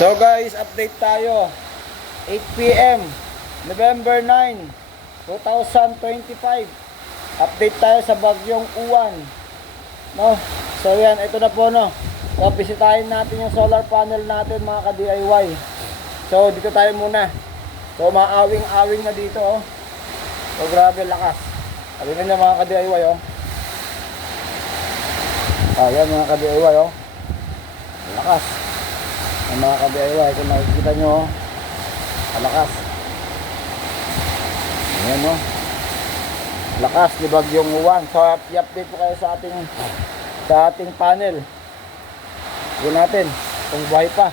So guys, update tayo. 8 PM, November 9, 2025. Update tayo sa bagyong Uwan. No? So yan, ito na po no. So bisitahin natin yung solar panel natin mga ka-DIY. So dito tayo muna. So maawing-awing na dito oh. So grabe lakas. Alin na mga ka-DIY oh. Ayan mga ka-DIY oh. Lakas. Ang mga ka-DIY, kung nakikita nyo oh. Lakas. Ayan oh. Lakas ni bagyong Uwan. So i-update po kayo sa ating panel. Yun natin kung buhay pa.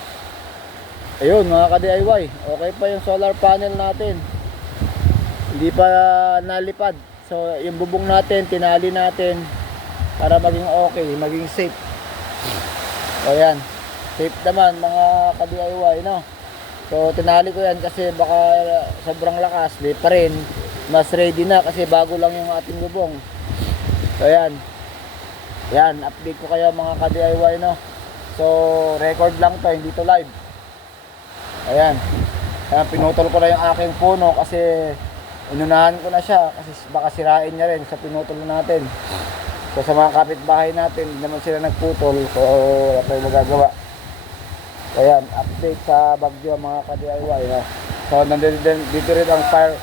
Ayun mga ka-DIY, okay pa yung solar panel natin. Hindi pa nalipad. So yung bubong natin, tinali natin para maging okay, maging safe. O yan, safe naman mga ka-DIY no. So tinali ko yan kasi baka sobrang lakas, di pa rin. Mas ready na kasi bago lang yung ating bubong. So yan. Yan, update ko kayo mga ka-DIY no. So record lang to, hindi to live. Ayan. Kaya pinutol ko na yung aking puno kasi inunahan ko na siya kasi baka sirain niya rin sa pinutol natin. So sa mga kapitbahay natin, hindi naman sila nagputol. So wala tayong magagawa. Ayan, update sa bagyo mga ka-DIY no. So dito rin ang fire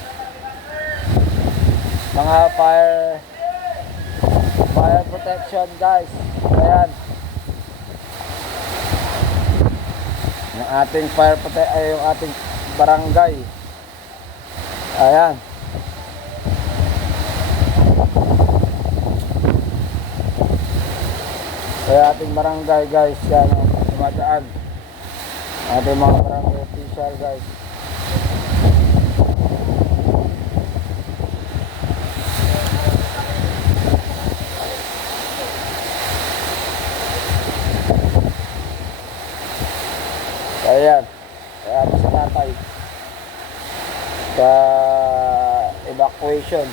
protection guys. Ayan. Yung ating yung ating barangay. Ayan. Kaya ating barangay guys, yan o, dumadaan. Ating mga barangay official guys. Ayan, kaya sa tatay sa evacuation.